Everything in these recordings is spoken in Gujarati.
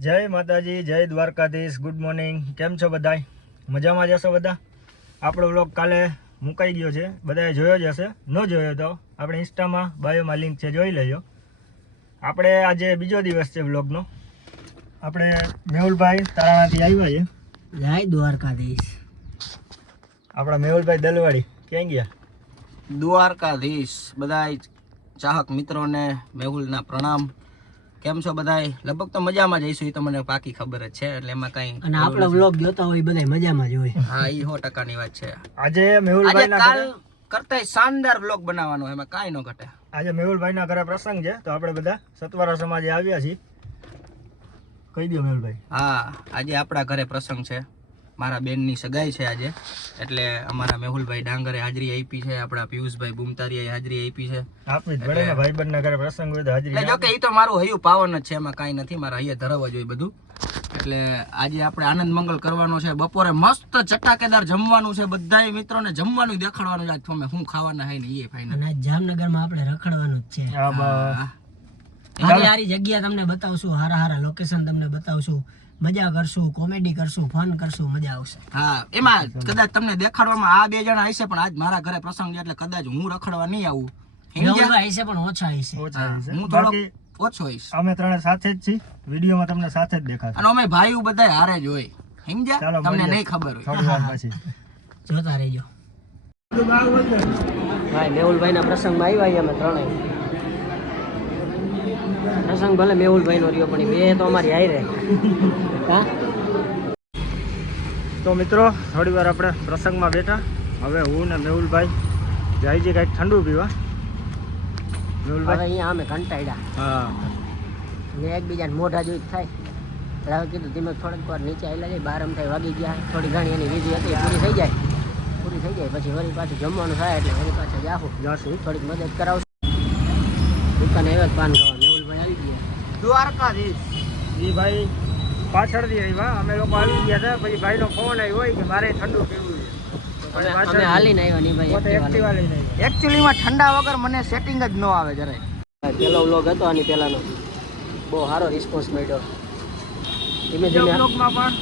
જય માતાજી જય દ્વારકાધીશ ગુડ મોર્નિંગ કેમ છો બધાય? મજામાં જશો બધા? આપણો વ્લોગ કાલે મુકાઈ ગયો છે. બધાએ જોયો જ હશે. ન જોયો તો આપણે ઇન્સ્ટામાં બાયોમાં લિંક છે જોઈ લેજો. આપણે આજે બીજો દિવસ છે વ્લોગનો આપણે મેહુલભાઈ તારાણાથી આવ્યા છે જય દ્વારકાધીશ. આપણા મેહુલભાઈ દલવાડી ક્યાં ગયા? દ્વારકાધીશ. બધાય ચાહક મિત્રોને મેહુલના પ્રણામ. કેમ છો બધાય? લગભગ તો મજામાં જઈશું એ તો મને પાકી ખબર જ છે એટલે એમાં કઈ અને આપણો વ્લોગ જોતા હોય બધા મજામાં જ હોય. હા એ સો ટકાની વાત છે. આજે મેહુલભાઈ મેહુલભાઈના કાલ કરતા શાનદાર વ્લોગ બનાવવાનો એમાં કાંઈ ન ઘટે. આજે મેહુલભાઈના ઘરે પ્રસંગ છે તો આપણે બધા સતવારા સમાજે આવ્યા છીએ. કહી દો મેહુલભાઈ. હા આજે આપણા ઘરે પ્રસંગ છે. મારા બેનની સગાઈ છે આજે. એટલે અમારા મેહુલભાઈ ડાંગરે હાજરી આપી છે આપણા પિયુષભાઈ બુમતારીએ હાજરી આપી છે. પ્રસંગ હોય તો હાજરી જો કે એ તો મારું હૈયું પાવન જ છે એમાં કાંઈ નથી મારા હૈયે ધરાવવા જોઈએ બધું. એટલે આજે આપણે આનંદ મંગલ કરવાનો છે બપોરે મસ્ત ચટાકેદાર જમવાનું છે બધાય મિત્રોને જમવાનું દેખાડવાનું છે. તમે શું ખાવાના હે ને એ ફાઈનલ જામનગરમાં આપણે રખડવાનું જ છે. હારી સારી જગ્યા તમને બતાવશું હારા હારા લોકેશન તમને બતાવશું. મજા કરશું કોમેડી કરશું ફન કરશું મજા આવશે. હા એમાં કદાચ તમને દેખાડવામાં આ બે જણા હશે પણ આજ મારા ઘરે પ્રસંગ છે એટલે કદાચ હું રખડવા નહીં આવું. હશે પણ ઓછા હશે. ઓછા હું થોડો ઓછો હોઈશ. અમે ત્રણે સાથે જ છીએ. વિડીયોમાં તમને સાથે જ દેખાશે. અને અમે ભાઈઓ બધા હારે જ હોય. સમજ્યા તમને. નહીં ખબર હોય. થોડી વાર પછી. જોતા રહેજો. ભાઈ મેહુલભાઈ ના પ્રસંગમાં આવ્યા અમે ત્રણેય. પ્રસંગ ભલે મેહુલભાઈનો રહ્યો પણ બે તો અમારી હાઈ રહે હા? તો મિત્રો થોડી વાર આપણે પ્રસંગમાં બેઠા. હવે હું ને મેહુલભાઈ જાય છે કાંઈક ઠંડુ પીવા. મેહુલભાઈ? અહીંયા અમે કંટાળ્યા. હા. ને એકબીજાને મોઢા જોઈ થાય. હવે કીધું ધીમે થોડીક વાર નીચે આવેલા જાય બાર થાય વાગી ગયા. થોડી ઘણી એની વિધિ હતી પૂરી થઈ જાય. પૂરી થઈ જાય પછી વળી પાછું જમવાનું થાય એટલે વળી પાછા જાહું. જાશું. થોડીક મદદ કરાવશું. દુકાને એવા જ પાન ખાવા મેહુલભાઈ આવી ગયા દ્વારકાધીશ. જી ભાઈ પાછળથી આવ્યા અમે લોકો આવી ગયા હતા. પછી ભાઈનો ફોન આવ્યો હોય કે મારે ઠંડુ પીવું છે. અમે હાલીને આવ્યા નહીં ભાઈ એક્ટિવા લઈને. આવ્યા. ઠંડા વગર મને સેટિંગ જ ન આવે જરાય. પહેલો વ્લોગ હતો આની પહેલાનો. બહુ સારો રિસ્પોન્સ મળ્યો. ધીમે પણ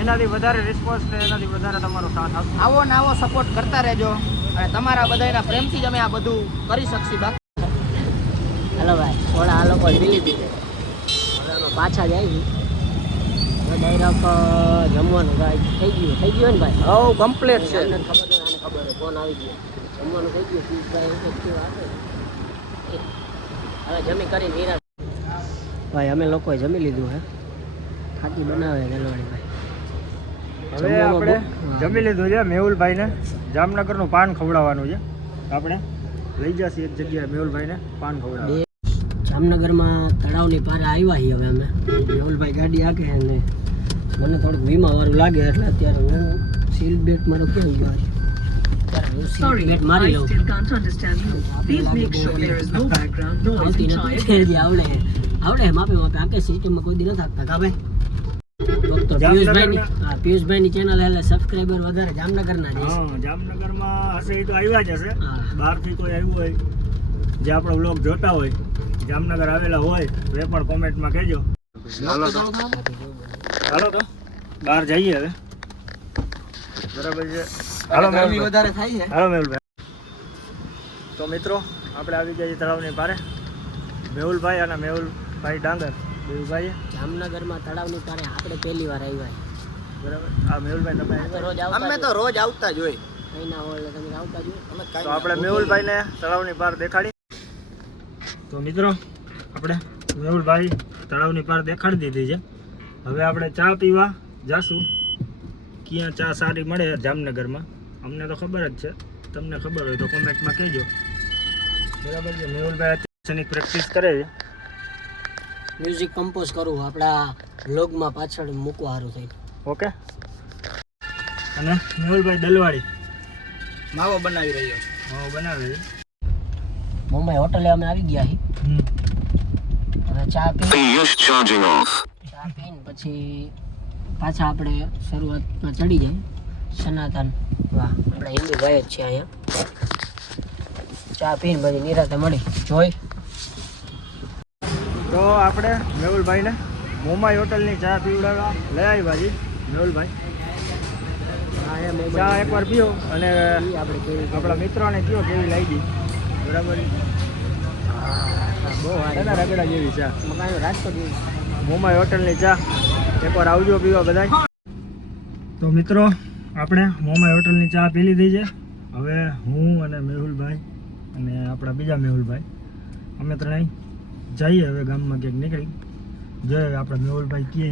એનાથી વધારે રિસ્પોન્સ ને એનાથી વધારે તમારો સાથ આવો ને આવો સપોર્ટ કરતા રહેજો. અને તમારા બધાના પ્રેમથી જ અમે આ બધું કરી શકશી. બાકી હાલો ભાઈ થોડા આ લોકો પાછા જાય છે. હવે ડાયરેક્ટ જમવાનું ભાઈ થઈ ગયું થઈ ગયું ને ભાઈ? હવ કમ્પ્લીટ છે. ખબર ખબર ફોન આવી ગયો. જમવાનું થઈ ગયું પીસભાઈ હવે જમી કરી નિરાશ. ભાઈ અમે લોકોએ જમી લીધું હે. ખાતી બનાવે ગલવાણી ભાઈ. હવે આપણે જમી લીધું છે મેહુલભાઈને. જામનગરનું પાન ખવડાવવાનું છે. આપણે લઈ જશે એક જગ્યાએ મેહુલભાઈને પાન ખવડાવવા જામનગરમાં તળાવની પારે આવ્યા છીએ હવે અમે. રાહુલભાઈ ગાડી આકે અને મને થોડુંક વીમા વાળું લાગે એટલે અત્યારે હું સીલ બેટ મારો કેવું ગયો છે? નથી આવડે. માપે માપે આકે સિસ્ટમમાં કોઈ દી ન થાકતા કા ભાઈ ફક્ત પિયુષભાઈની પિયુષભાઈની ચેનલ એટલે સબસ્ક્રાઈબર વધારે જામનગરના જ જામનગરમાં હશે એ તો આવ્યા જ હશે. બહારથી કોઈ આવ્યું હોય જે આપણો બ્લોગ જોતા હોય જામનગર આવેલા હોય તો એ પણ કોમેન્ટમાં કહેજો. ચાલો તો. બહાર જઈએ હવે. બરાબર છે. હાલો ગરમી વધારે થાય છે. હાલો મેહુલભાઈ. તો મિત્રો આપણે આવી ગયા છીએ તળાવની પારે. મેહુલભાઈ અને મેહુલભાઈ ડાંગર. મેહુલભાઈ જામનગરમાં તળાવની પારે આપણે પહેલી વાર આવ્યા બરાબર. આ મેહુલભાઈ તમે. રોજ અમે તો રોજ આવતા જ હોય. કઈ ના હોય તમે આવતા જ હોય. તો આપણે મેહુલભાઈને તળાવની પાર દેખાડી તો મિત્રો આપણે મેહુલભાઈ તળાવની પાર દેખાડી દીધી છે. હવે આપણે ચા પીવા જાશું. ક્યાં ચા સારી મળે જામનગરમાં? અમને તો ખબર જ છે. તમને ખબર હોય તો કોમેન્ટમાં કહેજો. બરાબર છે. મેહુલભાઈ અત્યારે પ્રેક્ટિસ કરે છે? મ્યુઝિક કમ્પોઝ કરું. આપણા બ્લોગમાં પાછળ મૂકવા સારું થઈ ઓકે. અને મેહુલભાઈ દલવાડી માવો બનાવી રહ્યો છે. માવો બનાવે છે? મુંબઈ હોટલે અમે આવી ગયા છીએ. હવે ચા પી. ચા પીને પછી પાછા આપણે શરૂઆતમાં ચડી જાય સનાતન. વાહ આપણે હિન્દુ ભાઈ જ છે અહીંયા. ચા પીને પછી નિરાતે મળી. જોઈ. તો આપણે મેહુલભાઈને મોમાઈ હોટલની ચા પીવડાવવા લઈ આવ્યા ભાજી મેહુલભાઈ. ચા એકવાર પીઓ અને આપણા મિત્રોને કયો કેવી લાગી? બરાબર. બહુ સારી રગડા જેવી ચા મકાનો રાજકોટ. મોમાઈ હોટલની ચા. એકવાર આવજો પીવા બધા તો મિત્રો આપણે મોમાઈ હોટલની ચા પી લીધી છે. હવે હું અને મેહુલભાઈ અને આપણા બીજા મેહુલભાઈ અમે ત્રણેય જઈએ હવે ગામમાં ક્યાંક નીકળી. જોઈએ આપણે મેહુલભાઈ કીએ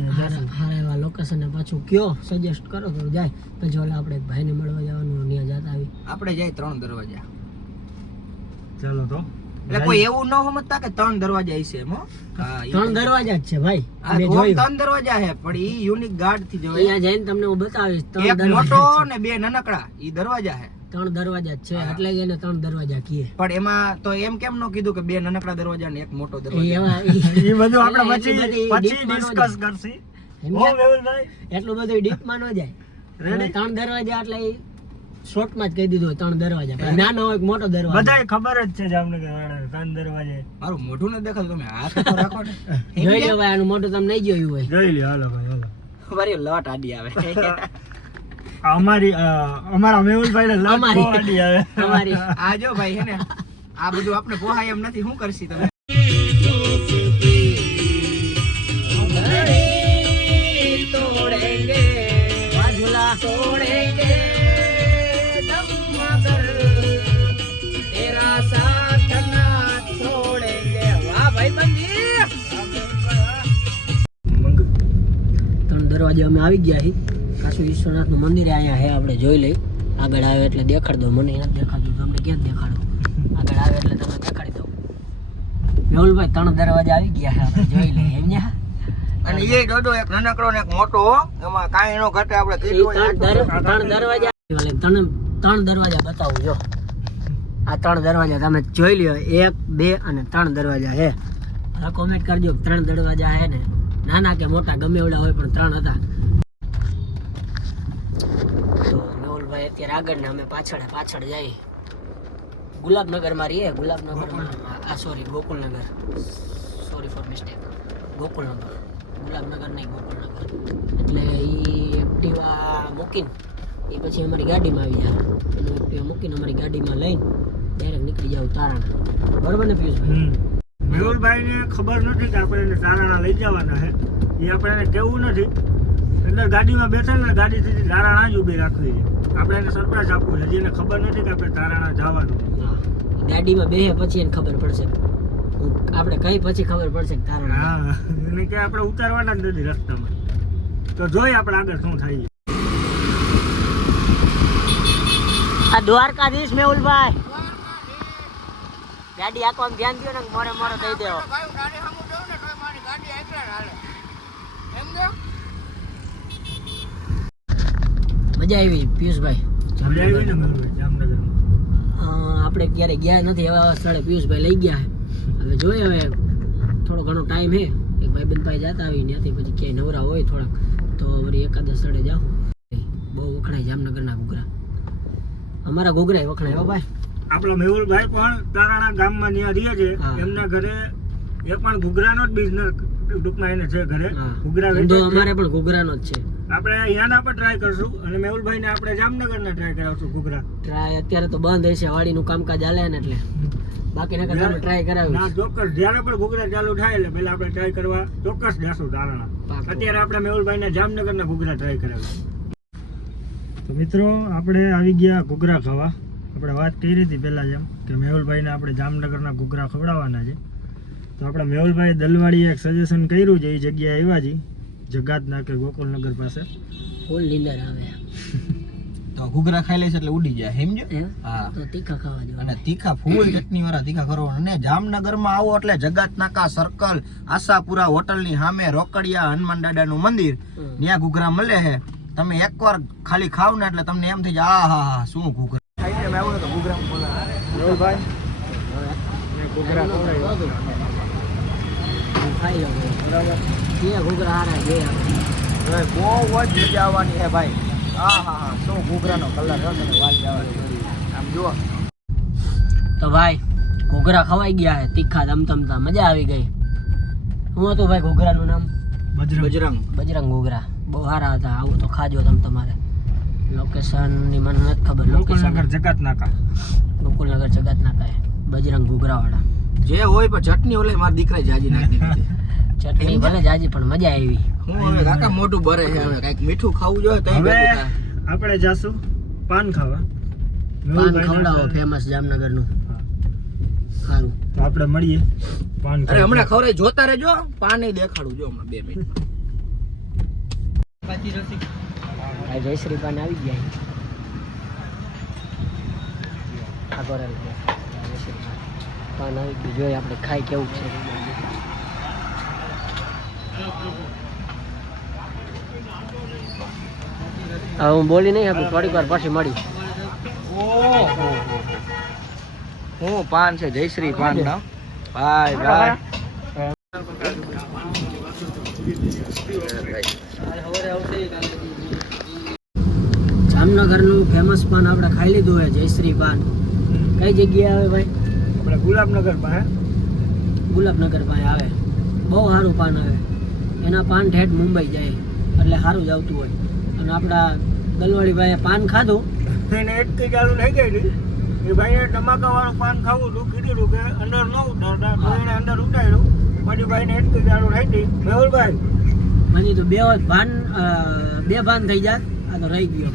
એવા લોકેશનને પાછું કયો સજેસ્ટ કરો તો જાય. પછી ઓલા આપણે એક ભાઈને મળવા જવાનું ત્યાં જતા આવી આપણે જાય ત્રણ દરવાજા. ચાલો તો. એટલે કોઈ એવું ન સમજતા કે ત્રણ દરવાજા હશે એમ હો. ત્રણ દરવાજા જ છે ભાઈ. આ મેં જોયું. ત્રણ દરવાજા છે પણ ઈ યુનિક ગાર્ડથી જવાય અહીંયા જઈને તમને હું બતાવીશ ત્રણ એક મોટો ને બે નાનકડા ઈ દરવાજા છે. ત્રણ દરવાજા છે એટલે એને ત્રણ દરવાજા કીએ. પણ એમાં તો એમ કેમ નો કીધું કે બે નાનકડા દરવાજા ને એક મોટો દરવાજો? એ બધું આપણે પછી પછી માં ડિસ્કસ કરશી. એટલું બધું ડીપમાં ન જાય. ત્રણ દરવાજા એટલે શોર્ટમાં જ કહી દીધું હોય ત્રણ દરવાજા. પણ નાનો હોય મોટો દરવાજો. બધાય ખબર જ છે જામનગર વાળા ત્રણ દરવાજે. મારું મોઢું ન દેખાતું તમે હાથ તો રાખો ને. જોઈ લો ભાઈ આનું મોટું તમને નહીં જોયું હોય. જોઈ લ્યો હાલો ભાઈ હાલો. મારી લટ આડી આવે. અમારી અમારા મેહુલભાઈ ને લોટ આડી આવે. અમારી. આ જો ભાઈ હે ને આ બધું આપણે પોહાય એમ નથી. શું કરશી તમે? દરવાજે અમે આવી ગયા છીએ. કાશી વિશ્વનાથનું મંદિર અહીંયા હે આપણે જોઈ લઈ આગળ આવે એટલે દેખાડ દો મને નથી દેખાડતું તમને ક્યાં દેખાડો? આગળ આવે એટલે તમે દેખાડી દો મેહુલભાઈ ત્રણ દરવાજા આવી ગયા છે આપણે જોઈ લઈએ એમ ને અને એ દોડો એક નાનકડો ને એક મોટો એમાં કાંઈ નો ઘટે આપણે ત્રણ દરવાજા ત્રણ ત્રણ દરવાજા બતાવું જો. આ ત્રણ દરવાજા તમે જોઈ લ્યો એક બે અને ત્રણ દરવાજા હે કોમેન્ટ કરજો કે ત્રણ દરવાજા હે ને. નાના કે મોટા ગમે એવડા હોય પણ ત્રણ હતા. તો મેહુલભાઈ અત્યારે આગળ ને અમે પાછળ પાછળ જઈએ ગુલાબનગરમાં રહીએ ગુલાબનગરમાં આ sorry Gokulnagar. Sorry for mistake Gokulnagar. Gulabnagar નહીં ગોકુલનગર. એટલે એ એક્ટિવા મૂકીને એ પછી અમારી ગાડીમાં આવી જાય. એનું એક્ટિવા મૂકીને અમારી ગાડીમાં લઈને ડાયરેક્ટ નીકળી જાવ તારણ બરોબર ને પિયુષભાઈ? મેહુલભાઈ ને ખબર નથી કે આપણે એને તારાણા લઈ જવાના છે. એ આપણે એને કેવું નથી. અંદર ગાડીમાં બેઠા ને ગાડીથી તારાણા જ ઊભી રાખવી છે. આપણે એને સરપ્રાઈઝ આપવું છે. હજી એને ખબર નથી કે આપણે તારાણા જવાનું હા. ગાડીમાં બે પછી એને ખબર પડશે. આપણે કઈ પછી ખબર પડશે કે તારાણા હા. એને કે આપણે ઉતારવાના જ નથી રસ્તામાં. તો જોઈ આપણે આગળ શું થાય આ દ્વારકાધીશ મેહુલભાઈ. ગાડી આંકવામાં ધ્યાન દો ને મોરે મોરે દઈ દેવો. મજા આવી પિયુષભાઈ. મજા આવી ને મેહુલભાઈ જામનગરમાં. અ, આપણે ક્યારે ગયા નથી એવા સ્થળે પિયુષભાઈ લઈ ગયા છે. હવે જોઈએ હવે થોડો ઘણો ટાઈમ હે. એક ભાઈબંધ પાસે જતા આવી ત્યાંથી પછી ક્યાંય નવરા હોય થોડાક તો વળી એકાદ સ્થળે જાઉં. બહુ વખણાય જામનગરના ઘૂઘરા. અમારા ઘૂઘરા વખણાય હો ભાઈ. આપણા મેહુલભાઈ પણ તારાણા ગામમાં ત્યાં રહે છે. એમના ઘરે એ પણ ઘૂઘરાનો જ બિઝનેસ ટૂંકમાં એને છે ઘરે. ઘૂઘરા અમારે પણ ઘૂઘરાનો જ છે. આપણે અહીંયાના પણ ટ્રાય કરશું અને મેહુલભાઈને આપણે જામનગરના ટ્રાય કરાવશું ઘૂઘરા. ટ્રાય અત્યારે તો બંધ હશે વાડીનું કામકાજ હાલે ને એટલે. બાકી ના તમે ટ્રાય ના કરાવ્યું ચોક્કસ. જ્યારે પણ ઘૂઘરા ચાલુ થાય એટલે પહેલા આપણે ટ્રાય કરવા ચોક્કસ જાશું તારાણા. અત્યારે આપણે મેહુલભાઈને જામનગરના ઘૂઘરા ટ્રાય કરાવ્યું તો મિત્રો આપણે આવી ગયા ઘૂઘરા ખાવા. આપણે વાત કરી હતી પહેલાં જેમ કે મેહુલભાઈને આપણે જામનગરના ઘૂઘરા ખવડાવવાના છે. તો આપણે મેહુલભાઈ દલવાડીએ એક સજેશન કર્યું છે એ જગ્યાએ આવ્યા છે જગાતના કે ગોકુલનગર પાસે. ફૂલ નીંદર આવે. તો ઘૂઘરા ખાઈ લઈશ એટલે ઉડી જાય સમજો? હા. તો તીખા ખાવા અને તીખા ફૂલ ચટણી વાળા તીખા કરો અને જામનગરમાં આવો એટલે જગત નાકા સર્કલ આશાપુરા હોટલની સામે રોકડિયા હનુમાન દાદાનું મંદિર. ત્યાં ઘૂઘરા મળે છે. તમે એકવાર ખાલી ખાવ ને એટલે તમને એમ થઈ જાય આ હા હા શું ઘૂઘરા આવું ને તો ઘૂઘરા મેહુલભાઈ ઘૂઘરા ખાઈ લો બરાબર જે ઘૂઘરા હારા જે હવે બહુ જ મજા આવવાની છે ભાઈ હા હા હા શું ઘૂઘરાનો કલર તમે વાત જવાની આમ જુઓ તો ભાઈ ઘૂઘરા ખવાઈ ગયા હે તીખા તમતમતા મજા આવી ગઈ. હું હતું ભાઈ ઘૂઘરાનું નામ? બજરંગ. બજરંગ. બજરંગ ઘૂઘરા. બહુ સારા હતા આવું તો ખાજો તમે તમારે. લોકેશનની મને નથી ખબર ગોકુલનગર જકાત નાકા ગોકુલનગર જગત ના કહે બજરંગ ઘૂઘરાવાળા. જે હોય પણ ચટણી ઓલે મારા દીકરા જાજી નાખી દીધી. ચટણી ભલે જાજી પણ મજા આવી. હું હવે કાકા મોટું ભરે છે હવે કંઈક મીઠું ખાવું જોઈએ તો હવે આપણે જાશું પાન ખાવા. પાન ખવડાવો ફેમસ જામનગરનું. સારું. તો આપણે મળીએ પાન અરે. હમણાં ખવરે જોતા રહેજો પાણી દેખાડું જો હમણાં બે મિનિટ આ જયશ્રી પાન આવી ગયા આગળ આવી ગયા જયશ્રી પાન પાન આવી ગયું જોઈએ આપણે ખાઈ કેવું છે. હવે હું બોલી નહીં આપું થોડીક વાર પછી મળી હું પાન છે જયશ્રી પાન ના ભાઈ ભાઈ. જામનગરનું ફેમસ પાન આપણે ખાઈ લીધું હોય જયશ્રી પાન કઈ જગ્યાએ આવે ભાઈ? આપણે ગુલાબનગર પાસે. ગુલાબનગર પાસે આવે. બહુ સારું પાન આવે. એના પાન ઠેઠ મુંબઈ જાય. એટલે સારું જ આવતું હોય. અને આપણા દલવાડી ભાઈએ પાન ખાધું. એને એટલી ગાળું ગઈ હતી. એ ભાઈને ટમાકાવાળું પાન ખાવું હતું કીધું કે અંદર ન ઉતારતા તો એને અંદર ઉતાર્યું. પછી ભાઈને એટલી ગાળું થઈ હતી. મેહુલભાઈ. હજી તો બે ભાન બે ભાન થઈ જાત. આ તો રહી ગયો.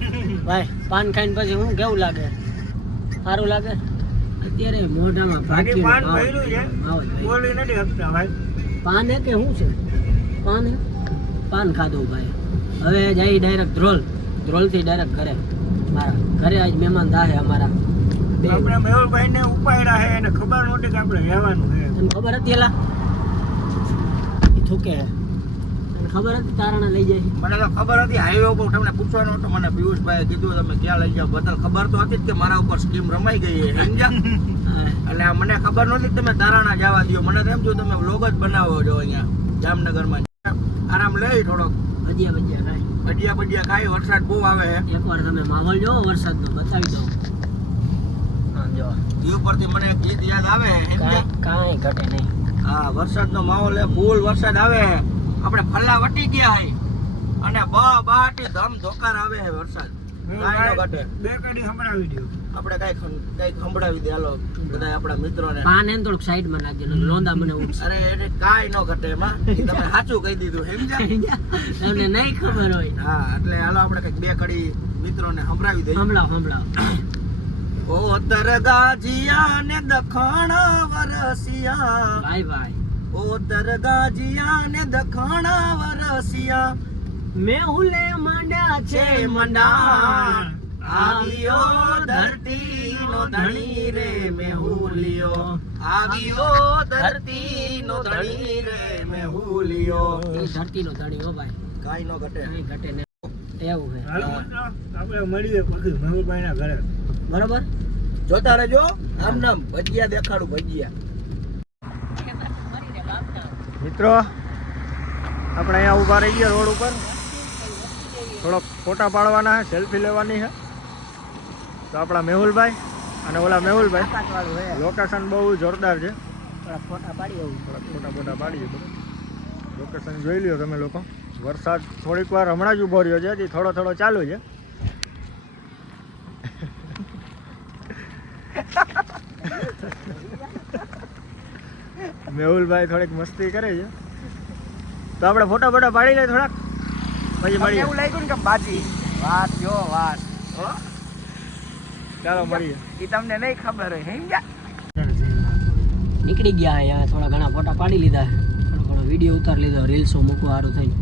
ભાઈ પાન ખાઈને પછી હું કેવું લાગે? સારું લાગે? અત્યારે મોઢામાં ભાગ્યું. બોલી નથી શકતા ભાઈ. પાન હે કે શું છે? પાન હે? પાન ખાધું ભાઈ. હવે જઈ ડાયરેક્ટ ધ્રોલ ધ્રોલથી ડાયરેક્ટ ઘરે. મારા ઘરે આજ મહેમાન દાહે અમારા આપણે મેહુલભાઈ ને ઉપાડ્યા છે એને ખબર નહોતી કે આપણે રહેવાનું છે. ખબર હતી એલા? એ થૂકે હે. ખબર હતી તારાને લઈ જાય મને તો ખબર હતી. હાઈવે ઉપર તમને પૂછવાનું હતો. મને પિયુષભાઈ કીધું તમે ક્યાં લઈ જાઓ? બદલ ખબર તો હતી કે મારા ઉપર સ્કીમ રમાઈ ગઈ છે. સમજ્યા એટલે મને ખબર નહોતી તમે તારાણા જવા દો મને તો એમ જો તમે વ્લોગ જ બનાવો છો અહીંયા જામનગરમાં. આરામ લઈ થોડોક. ભજીયા ભજીયા ખાય. બડિયા બડિયા ખાય. વરસાદ બહુ આવે. એક એકવાર તમે માહોલ જોવો વરસાદનો બતાવી દો. હા જો. એ ઉપરથી મને એક ગીત યાદ આવે. કાંઈ કાંઈ ઘટે નહીં. હા વરસાદનો માહોલ એ ફૂલ વરસાદ આવે. છે. આપણે ફલ્લા વટી ગયા હે. અને બ બાટી ધમ ધોકાર આવે હે વરસાદ. કાંઈ બે કડી સંભળાવી દો આપણે કંઈક કઈ સંભળાવી દે. હાલો બધા આપણા મિત્રોને. પાન એમ થોડુંક સાઈડમાં નાખજો લોંદા મને અરે એને કાંઈ ન ઘટે એમાં. તમે સાચું કહી દીધું સમજ્યા? તમને નહીં ખબર હોય. હા એટલે હાલો આપણે કંઈક બે કડી મિત્રોને સંભળાવી દઈએ. હમણાં હમણાં. ઓતર ગાજિયા ને દખણ વરસિયા. ભાઈ ભાઈ. ઓતર ગાજિયા ને દખણ વરસિયા. મેહુલે માંડ્યા છે મંડાણ. આવ્યો ધરતી નો ધણી રે મેહુલિયો. આવ્યો ધરતી નો ધણી રે મેહુલિયો. એ ધરતીનો ધણી હો ભાઈ. કાઈ નો ઘટે. કાઈ ઘટે ને એવું હે આપણે મળીએ પછી મેહુલભાઈના ઘરે. બરાબર? જોતા રહેજો. આમ નામ ભજીયા દેખાડું ભજીયા. મિત્રો આપણે અહીંયા ઊભા રહી ગયા રોડ ઉપર. થોડોક ફોટા પાડવાના છે સેલ્ફી લેવાની છે. તો આપણા મેહુલભાઈ અને ઓલા મેહુલભાઈ લોકેશન બહુ જોરદાર છે. ફોટા પાડી ફોટા ફોટા પાડીએ લોકેશન જોઈ લ્યો તમે લોકો. વરસાદ થોડીક વાર હમણાં જ ઊભો રહ્યો છે હજી થોડો થોડો ચાલુ છે. મેહુલભાઈ થોડીક મસ્તી કરે છે. તો આપણે ફોટા ફોટા પાડી લઈએ થોડાક. પછી મળીએ. એવું લાગ્યું ને કે બાજી. વાત જો વાત. ચાલો મળીએ. એ તમને નહીં ખબર હોય સમજ્યા નીકળી ગયા અહીંયા થોડા ઘણા ફોટા પાડી લીધા. થોડો ઘણો વીડિયો ઉતારી લીધો રીલ્સો મૂકવા સારું થઈને.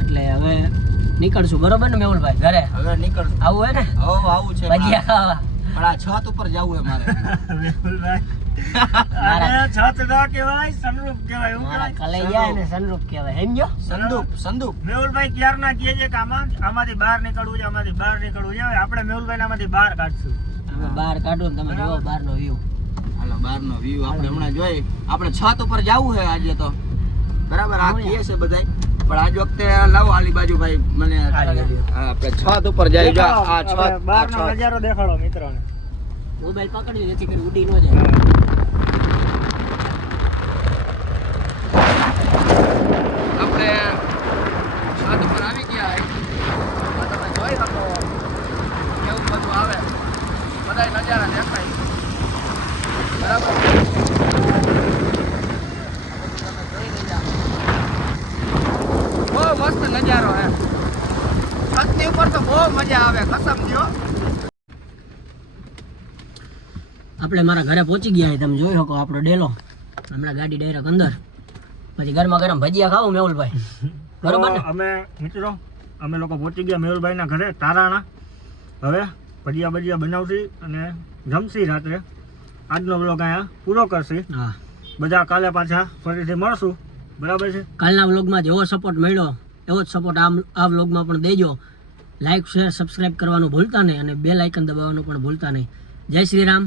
એટલે હવે નીકળશું બરોબર ને મેહુલભાઈ ઘરે? હવે નીકળશું. આવું હોય ને? હવે આવું છે ભજીયા ખાવા પણ આ છત ઉપર જવું હે મારે. મેહુલભાઈ. છત ના મેહુલભાઈ આમાંથી બહાર કાઢશું. બહાર કાઢો તમે જોવો વ્યૂ હાલો બહારનો વ્યૂ આપણે હમણાં જોઈ આપણે છત ઉપર જવું છે આજે તો. બરાબર? આ કહે છે બધાય. પણ આજ વખતે લાવો આલી બાજુ ભાઈ મને આપણે છત ઉપર જાય આ છત બહારનો નજારો દેખાડો મિત્રોને. મોબાઈલ પકડ્યો જેથી કરી ઉડી ન જાય આપણે નજારો હે છતની ઉપર તો બહુ મજા આવે કસમ જો આપણે મારા ઘરે પહોંચી ગયા તમે જોઈ શકો આપણો ડેલો. હમણાં ગાડી ડાયરેક્ટ અંદર. પછી ગરમા ગરમ ભજીયા ખાવું મેહુલભાઈ. બરોબર ને? અમે મિત્રો અમે લોકો પહોંચી ગયા મેહુલભાઈના ઘરે તારાણા. હવે ભજીયા ભજીયા બનાવશી અને જમશી રાત્રે. આજનો બ્લોગ અહીંયા પૂરો કરશી. હા. બધા કાલે પાછા ફરીથી મળશું. બરાબર છે? કાલના વ્લોગમાં જેવો સપોર્ટ મળ્યો. એવો જ સપોર્ટ આમ આ વ્લોગમાં પણ દેજો. લાઈક શેર સબસ્ક્રાઇબ કરવાનું ભૂલતા નહીં અને બે લાઇકન દબાવવાનું પણ ભૂલતા નહીં. જય શ્રી રામ.